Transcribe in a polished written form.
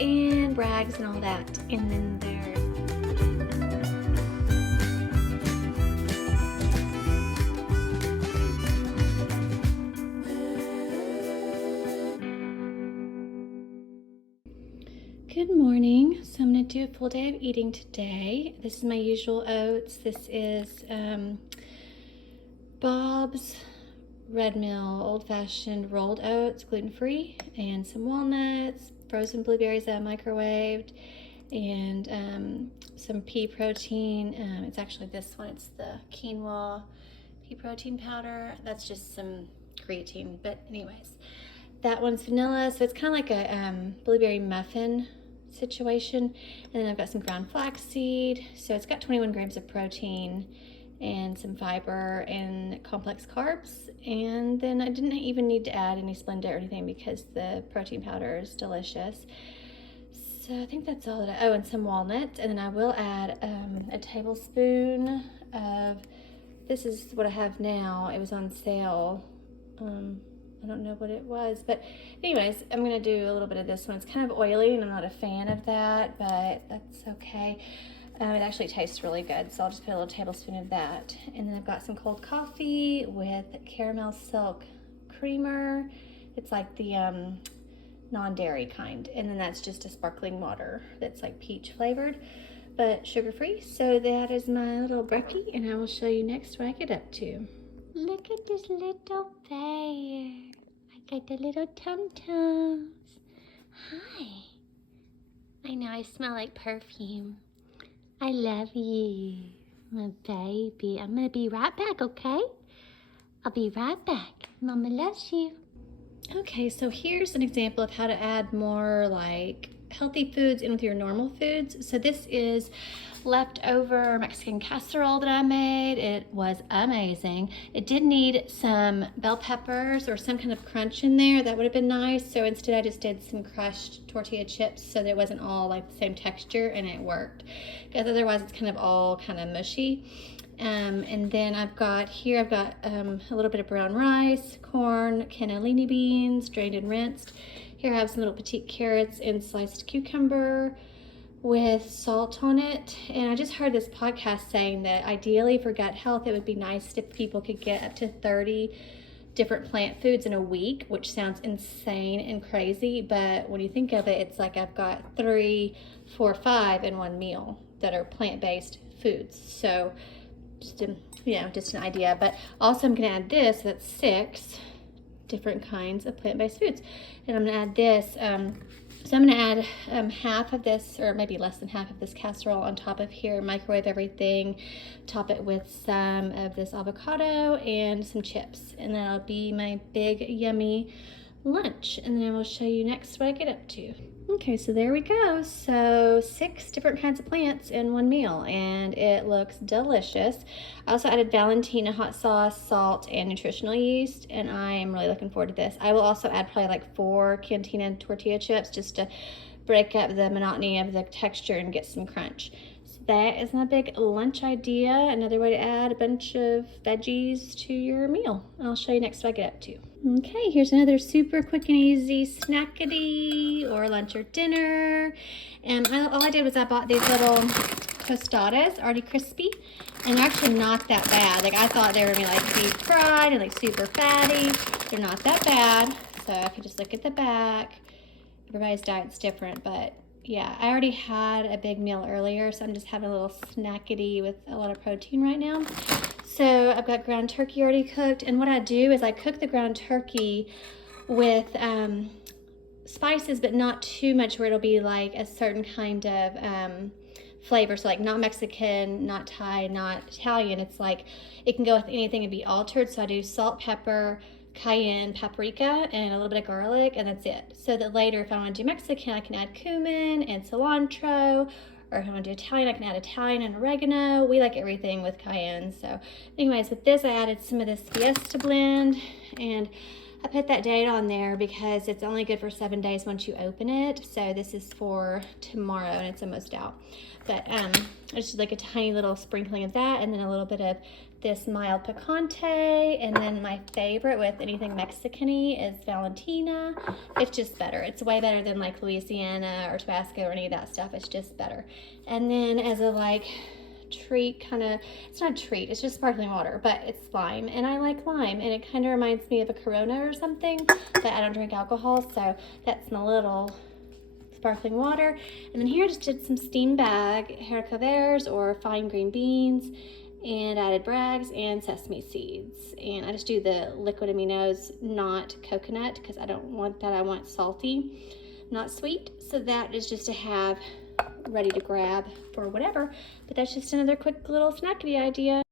and brags and all that. And then there's good morning. So I'm going to do a full day of eating today. This is my usual oats. This is Bob's Red Mill old-fashioned rolled oats, gluten-free, and some walnuts, frozen blueberries that I microwaved, and some pea protein. It's actually this one. It's the quinoa pea protein powder. That's just some creatine. But anyways, that one's vanilla. So it's kind of like a blueberry muffin situation. And then I've got some ground flaxseed. So it's got 21 grams of protein and some fiber and complex carbs. And then I didn't even need to add any Splenda or anything because the protein powder is delicious. So I think that's all that and some walnuts. And then I will add a tablespoon of, this is what I have now. It was on sale. I don't know what it was, but anyways, I'm gonna do a little bit of this one. It's kind of oily and I'm not a fan of that, but that's okay. It actually tastes really good, so I'll just put a little tablespoon of that. And then I've got some cold coffee with caramel silk creamer. It's like the non-dairy kind. And then that's just a sparkling water that's like peach flavored, but sugar-free. So that is my little brekkie, and I will show you next what I get up to. Look at this little bear. I got the little tum-tums. Hi. I know I smell like perfume. I love you, my baby. I'm gonna be right back, okay? I'll be right back. Mama loves you. Okay, so here's an example of how to add more like healthy foods in with your normal foods. So this is leftover Mexican casserole that I made. It was amazing. It did need some bell peppers or some kind of crunch in there. That would have been nice. So instead I just did some crushed tortilla chips so that it wasn't all like the same texture, and it worked. Because otherwise it's kind of all kind of mushy. And then I've got a little bit of brown rice, corn, cannellini beans, drained and rinsed. Here I have some little petite carrots and sliced cucumber with salt on it. And I just heard this podcast saying that ideally for gut health, it would be nice if people could get up to 30 different plant foods in a week, which sounds insane and crazy. But when you think of it, it's like I've got 3, 4, 5 in one meal that are plant-based foods. So just an idea. But also I'm gonna add this, that's 6 different kinds of plant-based foods. And I'm gonna add this, so I'm gonna add half of this, or maybe less than half of this casserole on top of here, microwave everything, top it with some of this avocado and some chips. And that'll be my big, yummy lunch. And then I will show you next what I get up to. Okay, so there we go. So 6 different kinds of plants in one meal, and it looks delicious. I also added Valentina hot sauce, salt, and nutritional yeast, and I am really looking forward to this. I will also add probably like 4 Cantina tortilla chips just to break up the monotony of the texture and get some crunch. So that is my big lunch idea, another way to add a bunch of veggies to your meal. I'll show you next what I get up to. Okay, here's another super quick and easy snackity or lunch or dinner. And all I did was I bought these little tostadas, already crispy, and they're actually not that bad. Like I thought they were gonna be like deep fried and like super fatty. They're not that bad. So if you just look at the back, everybody's diet's different, but yeah, I already had a big meal earlier, so I'm just having a little snackity with a lot of protein right now. So I've got ground turkey already cooked, and what I do is I cook the ground turkey with spices, but not too much where it'll be like a certain kind of flavor. So like not Mexican, not Thai, not Italian. It's like it can go with anything and be altered. So I do salt, pepper, cayenne, paprika, and a little bit of garlic, and that's it. So that later if I want to do Mexican, I can add cumin and cilantro, or if I want to do Italian, I can add Italian and oregano. We like everything with cayenne. So anyways, with this, I added some of this Fiesta blend, and I put that date on there because it's only good for 7 days once you open it. So this is for tomorrow and it's almost out. But I just did like a tiny little sprinkling of that, and then a little bit of this mild picante, and then my favorite with anything Mexican-y is Valentina. It's just better. It's way better than like Louisiana or Tabasco or any of that stuff. It's just better. And then as a like treat, kind of, it's not a treat, it's just sparkling water, but it's lime, and I like lime, and it kind of reminds me of a Corona or something, but I don't drink alcohol, so that's my little sparkling water. And then here I just did some steamed bag haricots verts or fine green beans, and added brags and sesame seeds. And I just do the liquid aminos, not coconut, because I don't want that. I want salty, not sweet. So that is just to have ready to grab for whatever. But that's just another quick little snackity idea.